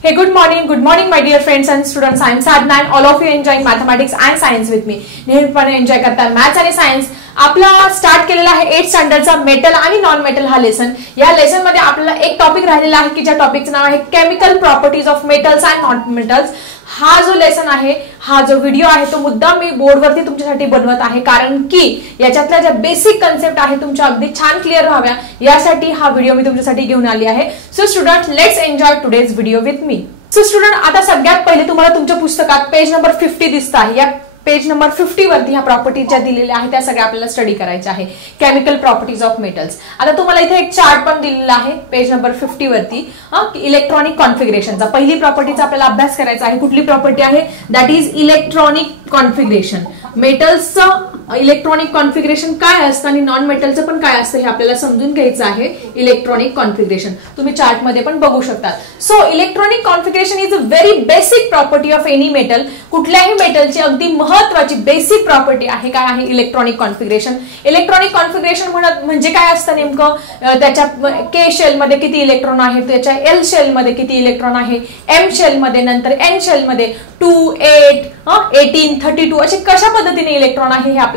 Hey, good morning my dear friends and students. I am Sadhna and all of you enjoying mathematics and science with me. नेहमीपणे enjoy करता maths आणि science. आपला start केलेला आहे 8th स्टँडर्डचा metal आणि non metal हा lesson. या लेसन मध्ये आपल्याला एक टॉपिक राहिलेला आहे की ज्या टॉपिकचं नाव आहे chemical properties of metals and non metals. हा जो लेसन आहे, हा जो व्हिडिओ आहे तो मुद्दाम मी बोर्डवरती तुमच्यासाठी बनवत आहे, कारण की याच्यातल्या ज्या बेसिक कन्सेप्ट आहे तुमच्या अगदी छान क्लिअर व्हाव्या यासाठी हा व्हिडिओ मी तुमच्यासाठी घेऊन आली आहे. So student, let's enjoy today's video with me. So student, आता सगळ्यात पहिले तुम्हाला तुमच्या पुस्तकात पेज नंबर 50 दिसत आहे. या पेज नंबर 50 वरती ह्या प्रॉपर्टी ज्या दिलेल्या आहेत त्या सगळ्या आपल्याला स्टडी करायच्या आहे, केमिकल प्रॉपर्टीज ऑफ मेटल्स. आता तुम्हाला इथे एक चार्ट पण दिलेला आहे पेज नंबर 50 वरती. इलेक्ट्रॉनिक कॉन्फिगरेशनचा पहिली प्रॉपर्टीचा आपल्याला अभ्यास करायचा आहे. कुठली प्रॉपर्टी आहे? That is electronic configuration. मेटल्सचं इलेक्ट्रॉनिक कॉन्फिगरेशन काय असतं आणि नॉन मेटलचं पण काय असतं हे आपल्याला समजून घ्यायचं आहे. इलेक्ट्रॉनिक कॉन्फिगरेशन तुम्ही चार्ट मध्ये पण बघू शकता. So electronic configuration is a very basic property of any metal. कुठल्याही मेटलची अगदी महत्वाची बेसिक प्रॉपर्टी आहे. काय आहे? Electronic configuration. इलेक्ट्रॉनिक कॉन्फिगरेशन म्हणजे काय असतं नेमकं? त्याच्या के शेल मध्ये किती इलेक्ट्रॉन आहेत, त्याच्या एल शेल मध्ये किती इलेक्ट्रॉन आहे, एम शेल मध्ये, नंतर एन शेल मध्ये 2, 8, 18, 32 असे कशा पद्धतीने इलेक्ट्रॉन आहे हे आपल्याला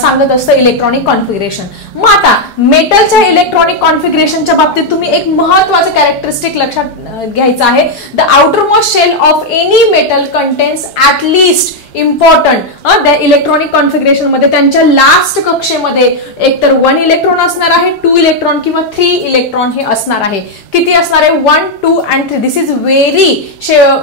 सांगत असतं इलेक्ट्रॉनिक कॉन्फिगरेशन. मग आता मेटलच्या इलेक्ट्रॉनिक कॉन्फिगरेशनच्या बाबतीत तुम्ही एक महत्वाचं कॅरेक्टरिस्टिक लक्षात घ्यायचं आहे. The outer most shell of any metal contains at least important electronic configuration मध्ये त्यांच्या लास्ट कक्षेमध्ये एकतर 1 इलेक्ट्रॉन असणार आहे, 2 इलेक्ट्रॉन किंवा 3 इलेक्ट्रॉन हे असणार आहे. किती असणार आहे? 1, 2 and 3. This is very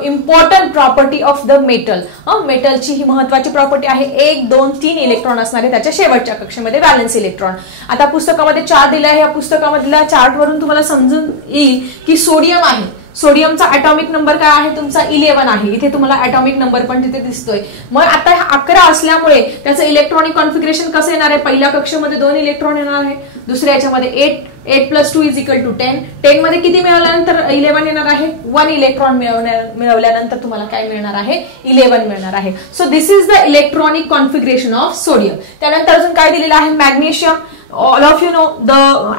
important property of the metal. मेटलची ही महत्वाची प्रॉपर्टी आहे. 1, 2, 3 इलेक्ट्रॉन असणार आहे त्याच्या शेवटच्या कक्षेमध्ये व्हॅलेन्स इलेक्ट्रॉन. आता पुस्तकामध्ये चार्ट दिला आहे. या पुस्तकामधल्या चार्ट वरून तुम्हाला समजून येईल की सोडियम आहे. सोडियमचा ॲटॉमिक नंबर काय आहे? तुमचा 11 आहे. इथे तुम्हाला ॲटॉमिक नंबर पण तिथे दिसतोय. मग आता 11 असल्यामुळे त्याचं इलेक्ट्रॉनिक कॉन्फिगरेशन कसं येणार आहे? पहिल्या कक्षेमध्ये 2 इलेक्ट्रॉन येणार आहे, दुसऱ्या याच्यामध्ये 8 + 2 = 10. 10 मध्ये किती मिळवल्यानंतर 11 येणार आहे? 1 इलेक्ट्रॉन मिळवल्यानंतर तुम्हाला काय मिळणार आहे? 11 मिळणार आहे. So this is the electronic configuration of sodium. त्यानंतर अजून काय दिलेलं आहे? Magnesium. All of you know the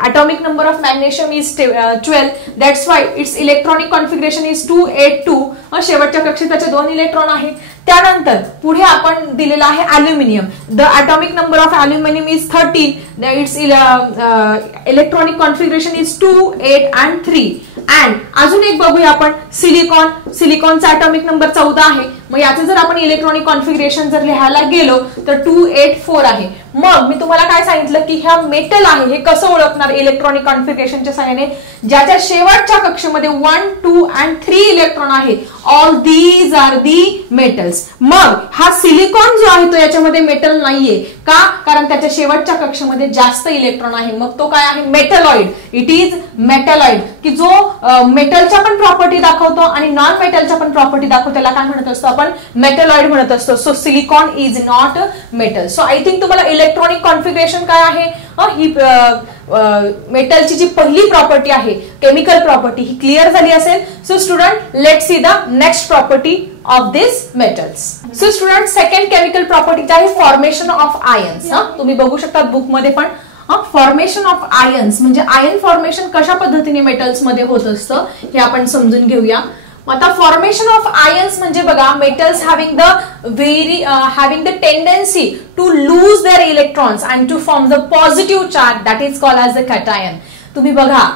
atomic number of magnesium is 12. That's why its electronic configuration is 282. शेवटच्या कक्षेत त्याचे 2 इलेक्ट्रॉन आहेत. त्यानंतर पुढे आपण दिलेला आहे aluminium. The atomic number of aluminium is 13. It's electronic configuration is 2, 8 and 3. And अजून एक बघूया आपण सिलिकॉन. सिलिकॉनचा ॲटॉमिक नंबर 14 आहे. मग याचं जर आपण इलेक्ट्रॉनिक कॉन्फिगरेशन जर लिहायला गेलो तर 284 आहे. मग मी तुम्हाला काय सांगितलं की ह्या मेटल आहे हे कसं ओळखणार इलेक्ट्रॉनिक कॉन्फिगरेशनच्या सहाय्याने? ज्याच्या शेवटच्या कक्षेमध्ये 1, 2 and 3 इलेक्ट्रॉन आहेत, all these are the metals. मग हा सिलिकॉन जो आहे तो याच्यामध्ये मेटल नाहीये. का? कारण त्याच्या शेवटच्या कक्षेमध्ये जास्त इलेक्ट्रॉन आहे. मग तो काय आहे? मेटलॉइड. इट इज मेटलॉइड, की जो मेटलच्या पण प्रॉपर्टी दाखवतो आणि नॉन मेटलच्या पण प्रॉपर्टी दाखवतो. त्याला काय म्हणत असतो आपण? मेटलॉइड म्हणत असतो. So silicon is not metal. So I think तुम्हाला इलेक्ट्रॉनिक कॉन्फिगरेशन काय आहे, ही मेटलची जी पहिली प्रॉपर्टी आहे केमिकल प्रॉपर्टी ही क्लिअर झाली असेल. So student, let's see the next property of this metals. So student, second chemical property आहे फॉर्मेशन ऑफ आयन्स. तुम्ही बघू शकता बुक मध्ये पण फॉर्मेशन ऑफ आयन्स म्हणजे आयन फॉर्मेशन कशा पद्धतीने मेटल्स मध्ये होत असतं हे आपण समजून घेऊया. आता फॉर्मेशन ऑफ आयन्स म्हणजे बघा, metals having the tendency to lose their electrons and to form the positive charge that is called as the cation. तुम्ही बघा,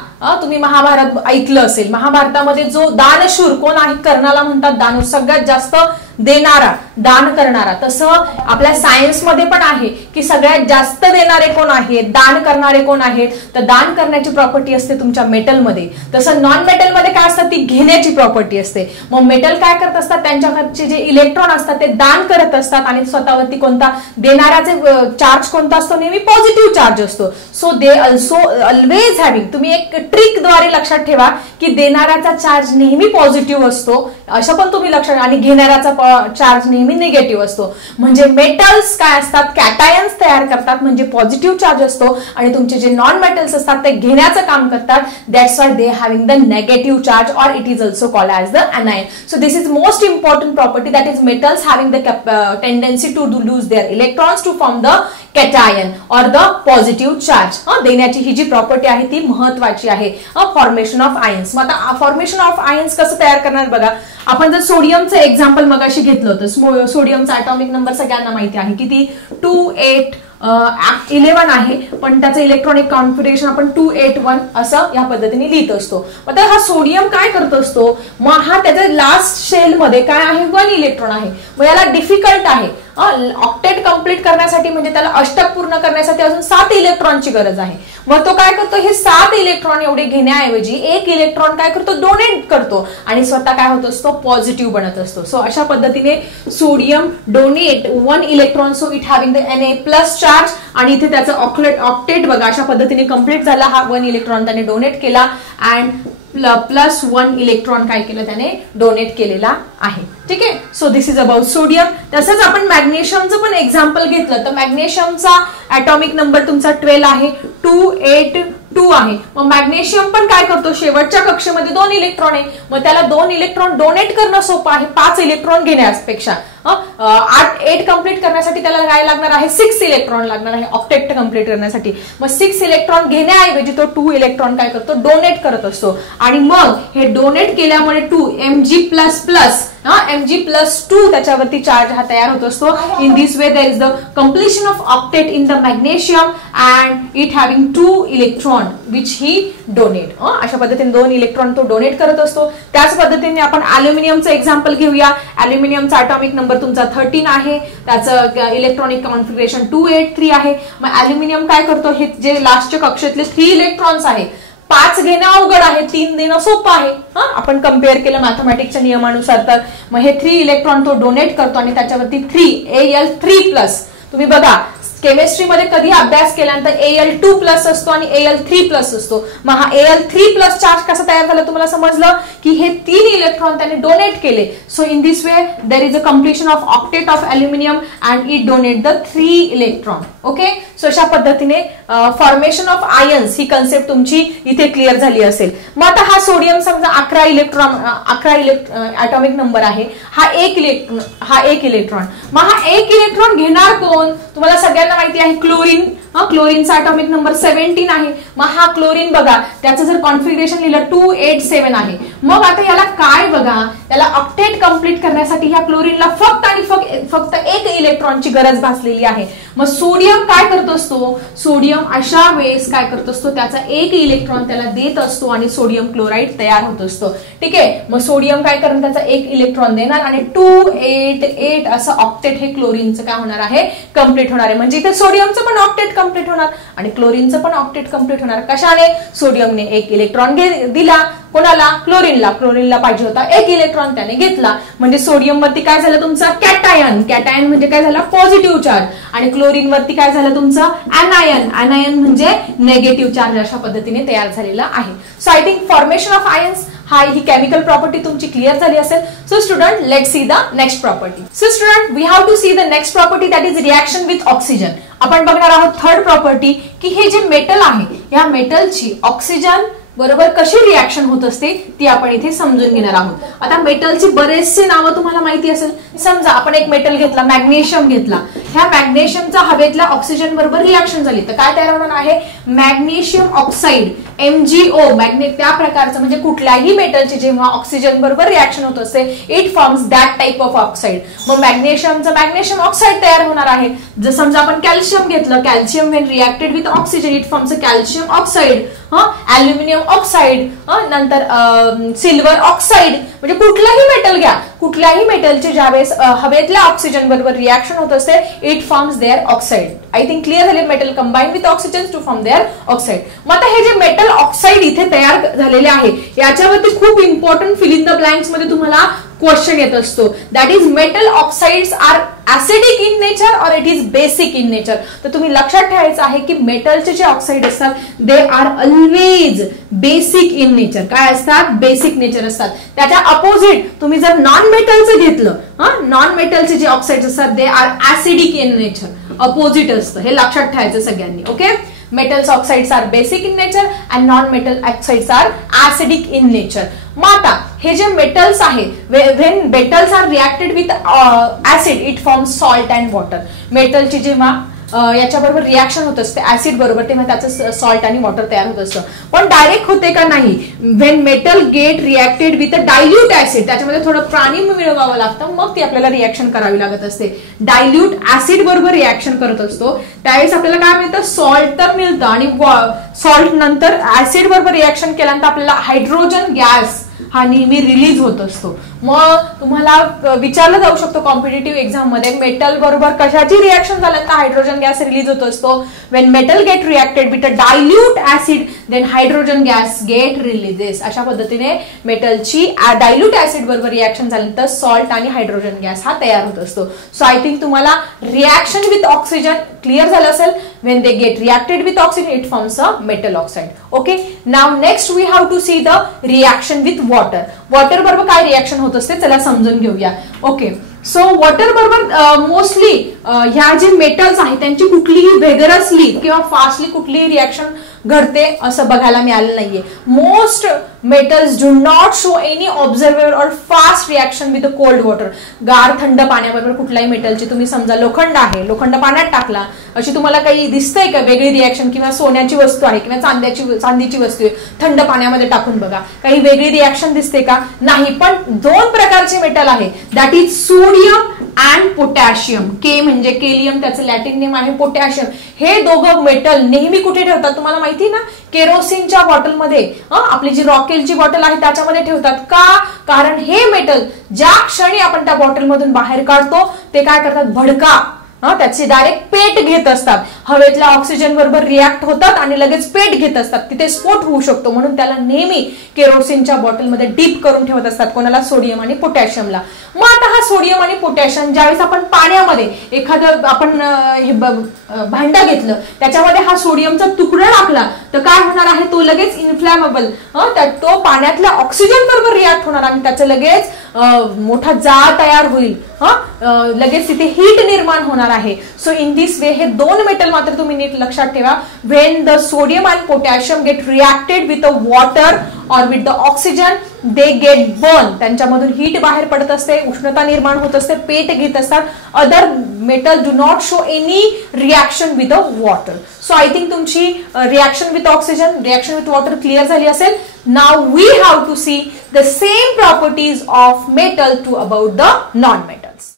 तुम्ही महाभारत ऐकलं असेल. महाभारतामध्ये जो दानशूर कोण आहे? कर्णाला म्हणतात दानशूर, सगळ्यात जास्त देणारा, दान करणारा. तसं आपल्या सायन्स मध्ये पण आहे की सगळ्यात जास्त देणारे कोण आहेत, दान करणारे कोण आहेत? तर दान करण्याची प्रॉपर्टी असते तुमच्या मेटलमध्ये. तसं नॉन मेटलमध्ये काय असतं? ती घेण्याची प्रॉपर्टी असते. मग मेटल काय करत असतात? त्यांच्याकडचे जे इलेक्ट्रॉन असतात ते दान करत असतात आणि स्वतःवरती कोणता देणाऱ्याचे चार्ज कोणता असतो? नेहमी पॉझिटिव्ह चार्ज असतो. So they also always having, तुम्ही एक ट्रिकद्वारे लक्षात ठेवा की देणाऱ्याचा चार्ज नेहमी पॉझिटिव्ह असतो, असं पण तुम्ही लक्षात, आणि घेणाऱ्याचा चार्ज नेहमी निगेटिव्ह असतो. म्हणजे मेटल्स काय असतात? कॅटायन्स तयार करतात म्हणजे पॉझिटिव्ह चार्ज असतो, आणि तुमचे जे नॉन मेटल्स असतात ते घेण्याचं काम करतात. That's why they having the negative charge or it is also called as the anion. So this is most important property, that is metals having the tendency to lose their electrons to form the cation और the positive charge देण्याची ही जी property आहे ती महत्वाची आहे formation of ions. मग आता formation of ions कसं तयार करणार बघा. आपण जर सोडियमचं एक्झाम्पल मगाशी घेतलं होतं. सोडियमचा ॲटॉमिक नंबर सगळ्यांना माहिती आहे किती 281 आहे, पण त्याचं इलेक्ट्रॉनिक कॉन्फिगरेशन आपण 281 असं या पद्धतीने लिहित असतो. मग हा सोडियम काय करत असतो, मग हा त्याच्या लास्ट शेल मध्ये काय आहे 1 इलेक्ट्रॉन आहे. मग याला डिफिकल्ट आहे ऑक्टेट कंप्लीट करण्यासाठी, म्हणजे त्याला अष्टक पूर्ण करण्यासाठी अजून 7 इलेक्ट्रॉनची गरज आहे. मग तो काय करतो, हे 7 इलेक्ट्रॉन एवढे घेण्याऐवजी 1 इलेक्ट्रॉन काय करतो, डोनेट करतो आणि स्वतः काय होत असतो, पॉझिटिव्ह बनत असतो. सो अशा पद्धतीने sodium donate 1 electron, so it having the Na+ charge, आणि इथे त्याचं ऑक्टेट बघा अशा पद्धतीने कंप्लीट झाला. हा 1 इलेक्ट्रॉन त्याने डोनेट केला अँड +1 इलेक्ट्रॉन काय केलं त्याने डोनेट केलेला आहे. ठीक आहे. So this is about sodium. तसंच आपण मॅग्नेशियमचं पण एक्झाम्पल घेतलं तर मॅग्नेशियमचा ॲटॉमिक नंबर तुमचा 12 आहे, 282 आहे. मग मॅग्नेशियम पण काय करतो, शेवटच्या कक्षेमध्ये 2 इलेक्ट्रॉन आहे, मग त्याला 2 इलेक्ट्रॉन डोनेट करणं सोपं आहे 5 इलेक्ट्रॉन घेण्यापेक्षा. 8 कंप्लीट करण्यासाठी त्याला काय लागणार आहे, 6 इलेक्ट्रॉन लागणार आहे ऑक्टेट कंप्लीट करण्यासाठी. मग 6 इलेक्ट्रॉन घेण्याऐवजी तो 2 इलेक्ट्रॉन काय करतो, डोनेट करत असतो. आणि मग हे डोनेट केल्यामुळे 2 Mg++2 त्याच्यावरती चार्ज हा तयार होत असतो. In this way there is the completion of octet in the magnesium and it having 2 electron which he donate. अशा पद्धतीने 2 इलेक्ट्रॉन तो डोनेट करत असतो. त्याच पद्धतीने आपण अल्युमिनियमचं एक्झाम्पल घेऊया. अल्युमिनियमचा ॲटॉमिक नंबर तुमचा 13 आहे, त्याचं इलेक्ट्रॉनिक कॉन्फिगरेशन 283 आहे. मग अल्युमिनियम काय करतो, हे जे लास्टच्या कक्षेतले 3 इलेक्ट्रॉन्स आहे, 5 घेणं अवघड आहे, 3 देणं सोपं आहे. आपण कम्पेअर केलं मॅथमॅटिक्सच्या नियमानुसार तर मग हे 3 इलेक्ट्रॉन तो डोनेट करतो आणि त्याच्यावरती 3 Al3+. तुम्ही बघा केमिस्ट्रीमध्ये कधी अभ्यास केल्यानंतर Al2+ असतो आणि Al3+ असतो. मग हा Al3+ चार्ज कसा तयार झाला तुम्हाला समजलं की हे 3 इलेक्ट्रॉन त्याने डोनेट केले. So in this way there is a completion of octet of aluminium and it donate the 3 electron. Okay. So अशा पद्धतीने फॉर्मेशन ऑफ आयन्स ही कन्सेप्ट तुमची इथे क्लिअर झाली असेल. मग आता हा सोडियम समजा 11 ॲटॉमिक नंबर आहे, हा 1 इलेक्ट्रॉन. मग हा 1 इलेक्ट्रॉन घेणार कोण, तुम्हाला सगळ्यांना माहिती आहे क्लोरीन. क्लोरीनचा ॲटॉमिक नंबर 17 आहे. मग हा क्लोरीन बघा त्याचं जर कॉन्फिगरेशन लिहिलं 287 आहे. मग आता याला काय बघा, याला ऑक्टेट कंप्लीट करण्यासाठी ह्या क्लोरीनला फक्त आणि फक्त 1 इलेक्ट्रॉनची गरज भासलेली आहे. मग सोडियम काय करत असतो, सोडियम अशा वेळेस काय करत असतो, त्याचा 1 इलेक्ट्रॉन त्याला देत असतो आणि सोडियम क्लोराईड तयार होत असतो. ठीक आहे. मग सोडियम काय करणार, त्याचा 1 इलेक्ट्रॉन देणार आणि 288 असं ऑक्टेट हे क्लोरीनचं काय होणार आहे, कंप्लीट होणार आहे. म्हणजे इथे सोडियमचं पण ऑक्टेट कंप्लीट होणार आणि क्लोरीनचं पण ऑक्टेट कंप्लीट होणार. कशाने, सोडियमने 1 इलेक्ट्रॉन दिला कोणाला, क्लोरीनला पाहिजे होता 1 इलेक्ट्रॉन त्याने घेतला. म्हणजे सोडियम वरती काय झालं तुमचा कॅटायन म्हणजे काय झाला पॉझिटिव्ह चार्ज, आणि क्लोरीन वरती काय झालं तुमचं अनायन म्हणजे निगेटिव्ह चार्ज. अशा पद्धतीने तयार झालेला आहे. So I think formation of ions ही केमिकल प्रॉपर्टी तुमची क्लिअर झाली असेल. So student let's see the next property. So student we have to see the next property that is reaction with oxygen. आपण बघणार आहोत थर्ड प्रॉपर्टी की हे जे मेटल आहे या मेटलची ऑक्सिजन बरोबर कशी रिएक्शन होत असते ती आपण इथे समजून घेणार आहोत. आता मेटलची बरेचसे नावं तुम्हाला माहिती असेल. समजा आपण एक मेटल घेतला, मॅग्नेशियम घेतला. ह्या मॅग्नेशियमचा हवेतल्या ऑक्सिजन बरोबर रिएक्शन झाली तर काय तयार होणार आहे, मॅग्नेशियम ऑक्साईड MgO. त्या प्रकारचं म्हणजे कुठल्याही मेटलची जेव्हा ऑक्सिजन बरोबर रिएक्शन होत असते it forms that type of oxide. मग मॅग्नेशियमचं मॅग्नेशियम ऑक्साईड तयार होणार आहे. जर समजा आपण कॅल्शियम घेतलं, calcium when reacted with oxygen it forms a calcium oxide. Aluminium oxide, नंतर सिल्वर ऑक्साईड. म्हणजे कुठलाही मेटल घ्या, कुठल्याही मेटलचे ज्यावेळेस हवेतल्या ऑक्सिजन बरोबर रिएक्शन होत असते it forms their oxide. I think clear झाले. Metal combine with oxygen to form their oxide. मग आता हे जे मेटल ऑक्साईड इथे तयार झालेले आहे याच्यावरती खूप important fill in the blanks मध्ये तुम्हाला क्वेश्चन येत असतो. That is metal oxides are acidic in nature और it is basic in nature. तर तुम्ही लक्षात ठेवायचं आहे की मेटलचे जे ऑक्साईड असतात they are always basic in nature. काय असतात, बेसिक नेचर असतात. त्याच्या अपोजिट तुम्ही जर नॉन मेटलचं घेतलं, नॉन मेटलचे जे ऑक्साइड्स असतात they are acidic in nature, opposite असतं. हे लक्षात ठेवायचं सगळ्यांनी. Okay. Metals oxides are basic in nature and non-metal oxides are acidic in nature. मग आता हे जे मेटल्स आहे when metals are reacted with acid it forms salt and water. मेटलची जेव्हा याच्याबरोबर रिॲक्शन होत असते ऍसिड बरोबर, तेव्हा त्याचं सॉल्ट आणि वॉटर तयार होत असतं. पण डायरेक्ट होते का नाही, when metal get reacted with a dilute acid, त्याच्यामध्ये थोडं पाणी मिळवावं लागतं, मग ती आपल्याला रिॲक्शन करावी लागत असते. डायल्यूट ऍसिड बरोबर रिॲक्शन करत असतो त्यावेळेस आपल्याला काय मिळतं, सॉल्ट तर मिळतं आणि सॉल्ट नंतर ऍसिड बरोबर रिॲक्शन केल्यानंतर आपल्याला हायड्रोजन गॅस हा नेहमी रिलीज होत असतो. मग तुम्हाला विचारलं जाऊ शकतो कॉम्पिटेटिव्ह एक्झाम मध्ये, मेटल बरोबर कशाची रिॲक्शन झाल्यानंतर हायड्रोजन गॅस रिलीज होत असतो. When metal get reacted with a dilute acid then hydrogen gas get releases. अशा पद्धतीने मेटलची डायल्यूट ऍसिड बरोबर रिॲक्शन झाल्यानंतर सॉल्ट आणि हायड्रोजन गॅस हा तयार होत असतो. सो आय थिंक तुम्हाला रिॲक्शन विथ ऑक्सिजन क्लिअर झालं असेल. When they get reacted with oxygen it forms a metal oxide. Okay, now next we have to see the reaction with water. Water बरोबर काय reaction होत असते चला समजून घेऊया. ओके, सो वॉटर बरोबर मोस्टली ह्या जे मेटल्स आहेत त्यांची कुठलीही व्हेगरसली किंवा फास्टली कुठलीही रिॲक्शन घडते असं बघायला मिळालं नाहीये. Most metals do not show any observable और fast reaction with cold water. गार थंड पाण्याबरोबर कुठल्याही मेटलची, तुम्ही समजा लोखंड आहे, लोखंड पाण्यात टाकला, अशी तुम्हाला काही दिसतंय का वेगळी रिॲक्शन, किंवा सोन्याची वस्तू आहे किंवा चांदीची वस्तू आहे, थंड पाण्यामध्ये टाकून बघा, काही वेगळी रिॲक्शन दिसते का? नाही. पण दोन प्रकारचे मेटल आहे, that is sodium and potassium. K म्हणजे केलियम, त्याचं लॅटिन नेम आहे पोटॅशियम. हे दोघं मेटल नेहमी कुठे ठेवतात तुम्हाला माहिती ना, केरोसिनच्या बॉटलमध्ये, आपली जी रॉकेलची बॉटल आहे त्याच्यामध्ये ठेवतात. का? कारण हे मेटल ज्या क्षणी आपण त्या बॉटलमधून बाहेर काढतो ते काय करतात, भडका त्याची डायरेक्ट पेट घेत असतात, हवेतल्या ऑक्सिजन बरोबर रिॲक्ट होतात आणि लगेच पेट घेत असतात, तिथे स्फोट होऊ शकतो. म्हणून त्याला नेहमी केरोसिनच्या बॉटलमध्ये डीप करून ठेवत असतात. कोणाला? सोडियम आणि पोटॅशियमला. मग आता हा सोडियम आणि पोटॅशियम ज्यावेळेस आपण पाण्यामध्ये एखादं आपण भांडं घेतलं, त्याच्यामध्ये हा सोडियमचा तुकडा टाकला तर काय होणार आहे, तो लगेच इन्फ्लॅमेबल, तो पाण्यातल्या ऑक्सिजन बरोबर रिॲक्ट होणार आणि त्याचं लगेच मोठा जाळ तयार होईल, लगेच तिथे हीट निर्माण होणार आहे. सो इन दिस वे हे दोन मेटल मात्र तुम्ही नीट लक्षात ठेवा. When the sodium and potassium get reacted with a water और with the oxygen they get burn. त्यांच्यामधून हीट बाहेर पडत असते, उष्णता निर्माण होत असते, पेट घेत असतात. Other metal do not show any reaction with a water. So I think तुमची reaction with oxygen, reaction with water clear झाली असेल. Now we have to see the same properties of metal to about the non metals.